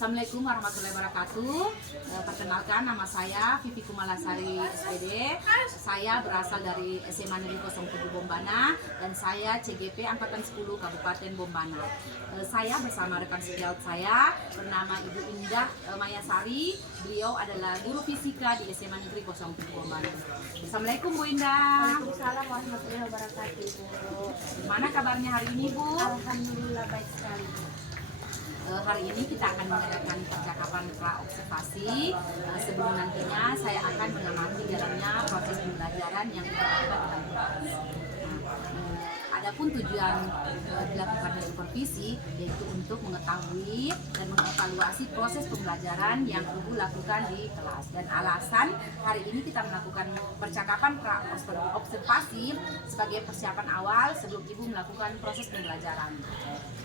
Assalamualaikum warahmatullahi wabarakatuh. Perkenalkan, nama saya Vivi Kumalasari SPD. Saya berasal dari SMA Negeri 07 Bombana dan saya CGP Angkatan 10 Kabupaten Bombana. Saya bersama rekan sejawat saya bernama Ibu Indah Mayasari. Beliau adalah guru fisika di SMA Negeri 07 Bombana. Assalamualaikum Bu Indah. Waalaikumsalam warahmatullahi wabarakatuh. Gimana kabarnya hari ini Bu? Alhamdulillah baik sekali. Hari ini kita akan mengadakan percakapan pra-observasi. Sebelum nantinya saya akan mengamati jalannya proses pembelajaran yang dilakukan dalam kelas. Adapun tujuan dilakukannya supervisi yaitu untuk mengetahui dan mengevaluasi proses pembelajaran yang Ibu lakukan di kelas. Dan alasan hari ini kita melakukan percakapan pra-observasi sebagai persiapan awal sebelum Ibu melakukan proses pembelajaran.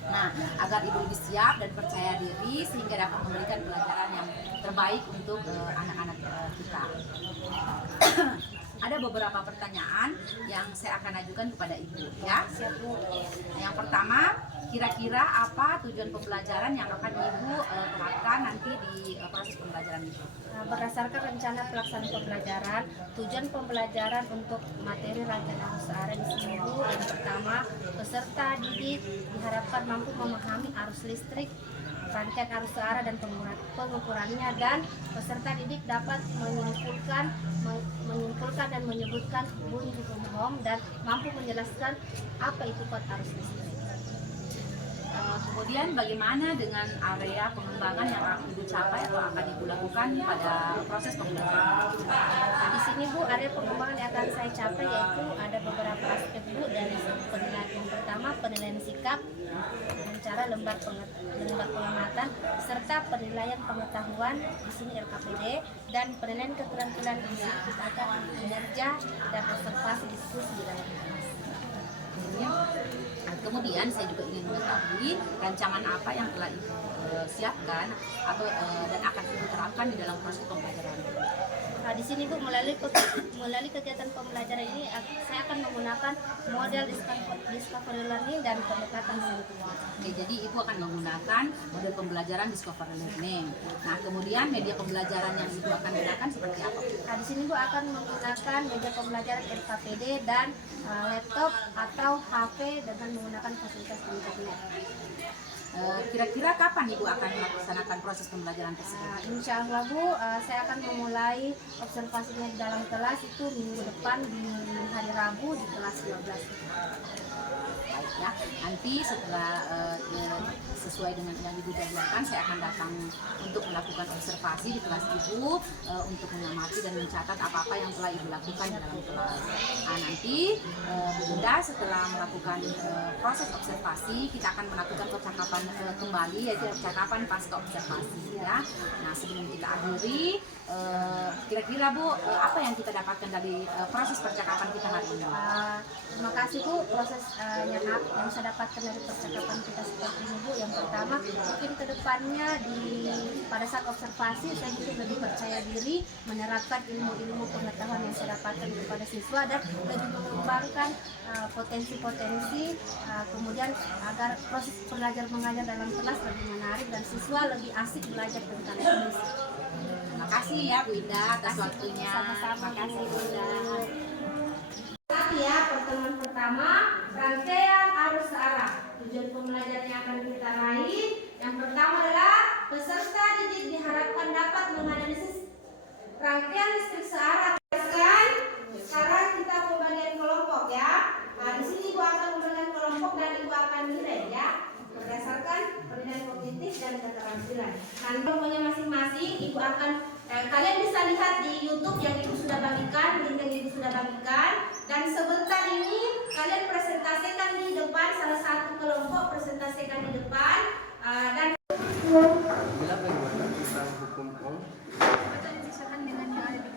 Nah, agar Ibu lebih siap dan percaya diri sehingga dapat memberikan pelajaran yang terbaik untuk anak-anak kita. Ada beberapa pertanyaan yang saya akan ajukan kepada Ibu, ya. Yang pertama, kira-kira apa tujuan pembelajaran yang akan Ibu terapkan nanti di proses pembelajaran itu? Berdasarkan rencana pelaksanaan pembelajaran, tujuan pembelajaran untuk materi rangkaian arus searah di sini Bu. Yang pertama, peserta didik diharapkan mampu memahami arus listrik, rangkaian arus searah dan pengukurannya, dan peserta didik dapat menyimpulkan dan menyebutkan bunyi hukum Ohm dan mampu menjelaskan apa itu kod arus listrik. Kemudian bagaimana dengan area pengembangan yang akan Ibu capai atau akan Ibu lakukan pada proses pembelajaran? Nah, di sini Bu, area pengembangan yang akan saya capai yaitu ada beberapa aspek Bu. Dari penilaian yang pertama, penilaian sikap dengan cara lembar pengamatan serta penilaian pengetahuan, di sini LKPD, dan penilaian keterampilan di sini kita akan kinerja dan observasi diskusi di dalam kelas. Kemudian saya juga ingin mengetahui rancangan apa yang telah Ibu siapkan atau dan akan Ibu terapkan di dalam proses pembelajaran. Nah, di sini Bu, melalui kegiatan pembelajaran ini saya akan menggunakan model discovery learning dan pendekatan sentuhan. Oke, jadi Ibu akan menggunakan model pembelajaran discovery learning. Nah, kemudian media pembelajaran yang Ibu akan gunakan seperti apa? Nah, di sini Bu akan menggunakan media pembelajaran LKPD dan laptop atau HP dengan menggunakan fasilitas internet. Kira-kira kapan Ibu akan melaksanakan proses pembelajaran tersebut? Insya Allah Bu, saya akan memulai observasinya di dalam kelas itu minggu depan di hari Rabu di kelas 12. Baik ya, nanti setelah sesuai dengan yang Ibu jadwalkan, saya akan datang untuk melakukan observasi di kelas Ibu untuk mengamati dan mencatat apa-apa yang telah Ibu lakukan di dalam kelas. Nah, nanti Bunda setelah melakukan proses observasi, kita akan melakukan percakapan kembali, yaitu percakapan pasca observasi ya. Nah, sebelum kita akhiri, kira-kira Bu, apa yang kita dapatkan dari proses percakapan kita hari ini? Terima kasih Bu, proses yang saya dapatkan dari percakapan kita seperti ini Bu. Yang pertama, mungkin kedepannya pada saat observasi saya juga lebih percaya diri menerapkan ilmu-ilmu pengetahuan yang saya dapatkan kepada siswa dan lebih mengembangkan potensi-potensi kemudian agar proses belajar mengajar dalam kelas lebih menarik dan siswa lebih asik belajar tentang Indonesia. Terima kasih ya Bu Indah atas waktunya. Sama-sama. Terima kasih Bu Indah. Ya, pertemuan pertama, rangkaian arus searah. Tujuan pembelajaran yang akan kita raih, yang pertama adalah peserta didik diharapkan dapat menganalisis rangkaian listrik searah. Sekarang kita pembagian kelompok ya. Nah, di sini Ibu akan memberikan kelompok dan Ibu akan nilai ya, berdasarkan penilaian kognitif dan keterampilan. Nanti kelompoknya masing-masing Ibu akan kalian bisa lihat di YouTube yang Ibu sudah bagikan, link yang Ibu sudah bagikan. Dan sebentar ini kalian presentasikan di depan, salah satu kelompok presentasikan di depan dan bila bagaimana tentang hukum Ohm? dengan yang ada di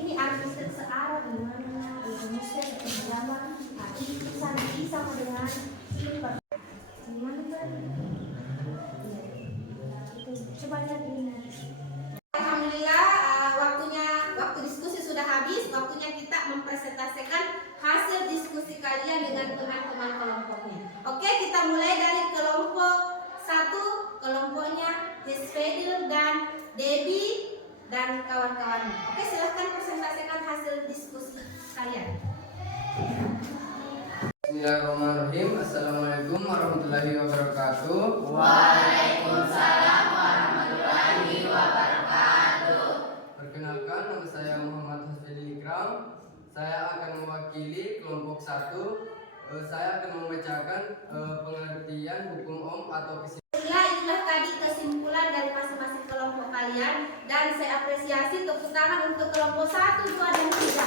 ini arus listrik searah di mana rumusnya kejelaman. Nah, ini sama dengan ini coba lihat ini. sekalian dengan teman-teman kelompoknya. Oke, kita mulai dari kelompok 1, kelompoknya Hisfedil dan Debbie dan kawan-kawannya. Oke, silahkan presentasikan hasil diskusi kalian. Bismillahirrahmanirrahim. Assalamualaikum warahmatullahi wabarakatuh. Waalaikumsalam warahmatullahi wabarakatuh. Perkenalkan, nama saya Muhammad Hasbidil Ikram. Saya akan mewakili kelompok 1. Saya akan membacakan pengertian hukum Ohm atau Itulah tadi kesimpulan dari masing-masing kelompok kalian, dan saya apresiasi tepuk tangan untuk kelompok 1, 2, dan 3.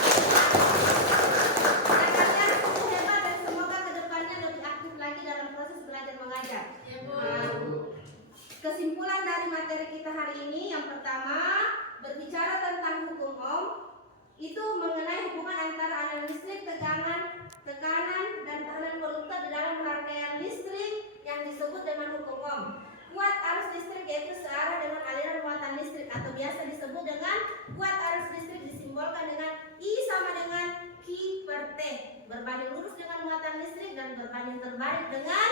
Dan kalian cukup hebat dan semoga kedepannya lebih aktif lagi dalam proses belajar mengajar. Kesimpulan dari materi kita hari ini, yang pertama, berbicara tentang hukum Ohm itu mengenai hubungan antara aliran listrik, tekanan, dan tekanan volumenya di dalam rangkaian listrik yang disebut dengan hukum Ohm. Kuat arus listrik yaitu searah dengan aliran muatan listrik atau biasa disebut dengan kuat arus listrik, disimbolkan dengan I sama dengan Q per T, berbanding lurus dengan muatan listrik dan berbanding terbalik dengan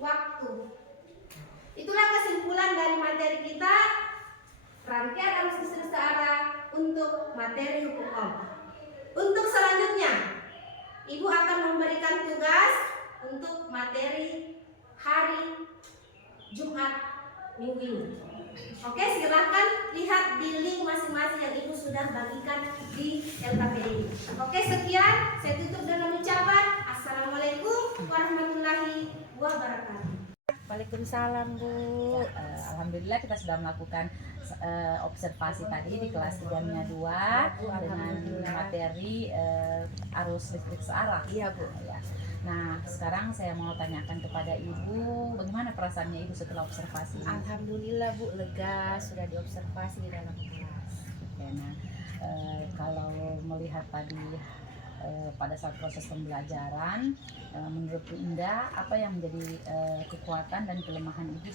waktu. Itulah kesimpulan dari materi kita, rangkaian arus listrik searah untuk materi hukum Ohm. Untuk selanjutnya, Ibu akan memberikan tugas untuk materi hari Jumat minggu ini. Oke, silahkan lihat di link masing-masing yang Ibu sudah bagikan di LKPI. Oke, sekian. Saya tutup dengan ucapan Assalamualaikum warahmatullahi wabarakatuh. Waalaikumsalam Bu. Alhamdulillah kita sudah melakukan observasi tadi di kelas 3-nya 2 dengan materi arus listrik searah. Iya Bu. Ya. Nah, sekarang saya mau tanyakan kepada Ibu, bagaimana perasaannya Ibu setelah observasi? Alhamdulillah Bu, lega sudah diobservasi di dalam kelas. Oke, nah kalau melihat tadi pada saat proses pembelajaran, menurut Bu Indah apa yang menjadi kekuatan dan kelemahan Ibu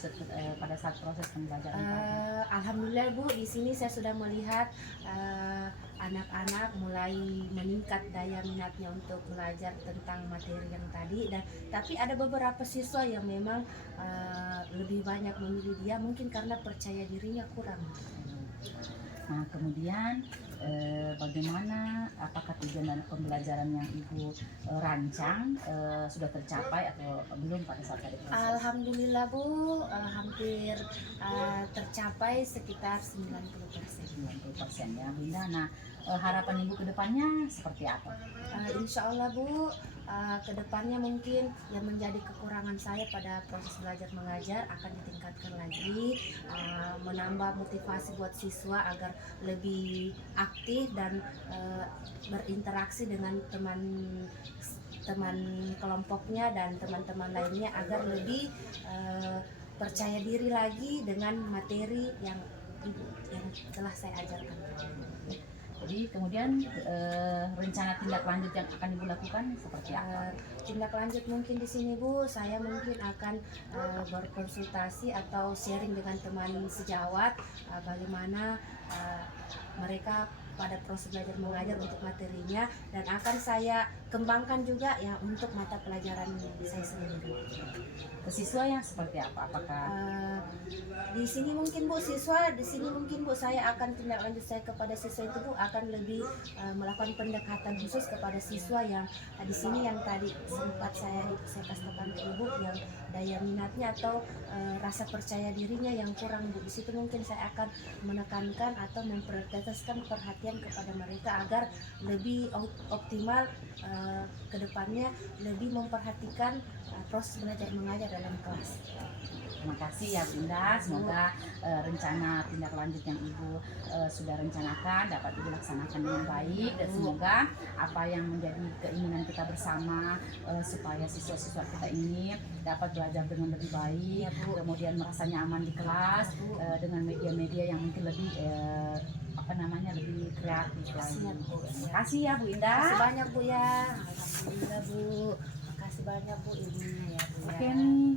pada saat proses pembelajaran tadi? Alhamdulillah Bu, di sini saya sudah melihat anak-anak mulai meningkat daya minatnya untuk belajar tentang materi yang tadi, dan tapi ada beberapa siswa yang memang lebih banyak memilih dia mungkin karena percaya dirinya kurang. Nah, kemudian bagaimana, apakah tujuan dan pembelajaran yang Ibu rancang sudah tercapai atau belum pada saat tadi proses? Alhamdulillah Bu, hampir tercapai sekitar 90%. 90% ya Bu Indah. Nah, harapan Ibu ke depannya seperti apa? Insya Allah Bu, kedepannya mungkin yang menjadi kekurangan saya pada proses belajar mengajar akan ditingkatkan lagi, menambah motivasi buat siswa agar lebih aktif dan berinteraksi dengan teman kelompoknya dan teman-teman lainnya agar lebih percaya diri lagi dengan materi yang telah saya ajarkan. Jadi kemudian rencana tindak lanjut yang akan Ibu lakukan seperti apa? Tindak lanjut mungkin di sini Bu, saya mungkin akan berkonsultasi atau sharing dengan teman sejawat bagaimana mereka pada proses belajar mengajar untuk materinya, dan akan saya kembangkan juga ya untuk mata pelajaran saya sendiri. Ke siswa yang seperti apa? Apakah di sini mungkin Bu, siswa di sini mungkin Bu, saya akan tindak lanjut saya kepada siswa itu Bu, akan lebih melakukan pendekatan khusus kepada siswa yang di sini yang tadi sempat saya katakan ke Ibu, yang daya minatnya atau rasa percaya dirinya yang kurang Bu. Di situ mungkin saya akan menekankan atau memprioritaskan perhatian kepada mereka agar lebih optimal ke depannya, lebih memperhatikan proses belajar mengajar dalam kelas. Terima kasih ya Bunda, semoga rencana tindak lanjut yang Ibu sudah rencanakan dapat dilaksanakan dengan baik, dan semoga apa yang menjadi keinginan kita bersama supaya siswa-siswa kita ini dapat belajar dengan lebih baik, kemudian merasa nyaman di kelas dengan media-media yang mungkin lebih lebih kreatif lagi. Terima kasih ya Bu Indah. Terima kasih banyak Bu ya. Alhamdulillah Bu. Terima kasih banyak Bu, ibunya ya Bu ya. Oke nih.